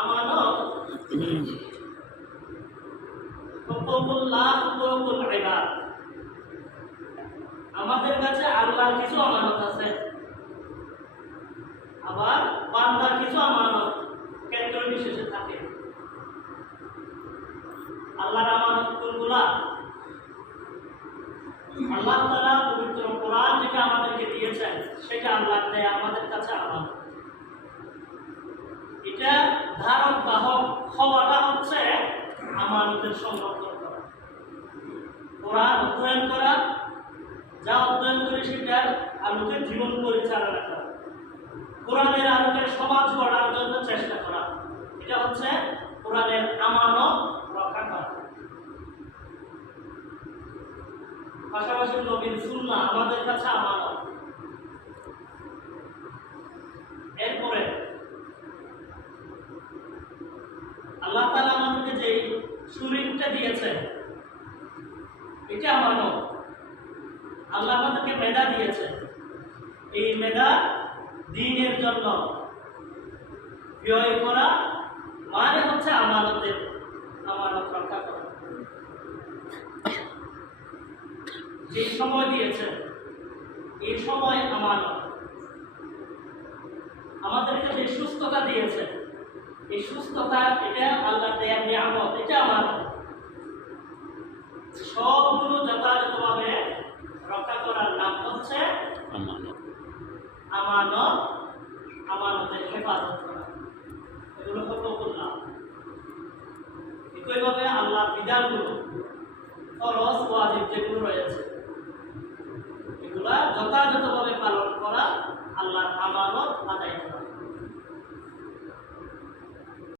আমানত হুকুকুল্লাহ হুকুকুল ইবাদ। আমাদের কাছে আল্লাহর কিছু আমানত আছে, আবার বান্দার কিছু আমানত ক্ষেত্র বিশেষে থাকে। আল্লাহর আমানত কোনগুলা? আল্লাহ তাআলা পবিত্র কোরআন যেটা আমাদেরকে দিয়েছেন সেটা আল্লাহর দেয়া আমাদের কাছে আমানত। এটা ধারক বাহক হওয়াটা হচ্ছে আমানতের সংরক্ষণ করা, কোরআন অধ্যয়ন করা, যা অধ্যয়ন করে সেটার আলোকে জীবন পরিচালনা করা, কোরআনের আলোকে সমাজ গড়ার জন্য চেষ্টা করা, এটা হচ্ছে কোরআনের আমানত রক্ষা করা। পাশাপাশি নবীর সুন্নাহ আমাদের কাছে আমানত। এরপরে আল্লাহ তাআলা আমাদেরকে যে শরীরটা দিয়েছেন এটা আমানত। আল্লাহ আমাদেরকে মেধা দিয়েছেন, এই মেধা দ্বীনের জন্য ব্যয় করা মানে হচ্ছে আমানত রক্ষা করা। যে সময় দিয়েছেন এই সময় আমানত। আমাদেরকে যে সুস্থতা দিয়েছেন এই সুস্থতা এটা আল্লাহ দেয়া নিয়ামত, এটা আমানত। সবগুলো যথাযথভাবে রক্ষা করার নাম হচ্ছে আমানত। আমানত, আমানতের হেফাজত করা, এগুলো হুকুকুল্লাহ। একইভাবে আল্লাহর বিধানগুলো ফরজ ওয়াজিব যেগুলো রয়েছে এগুলা যথাযথভাবে পালন করা আল্লাহর আমানত আদায় করা।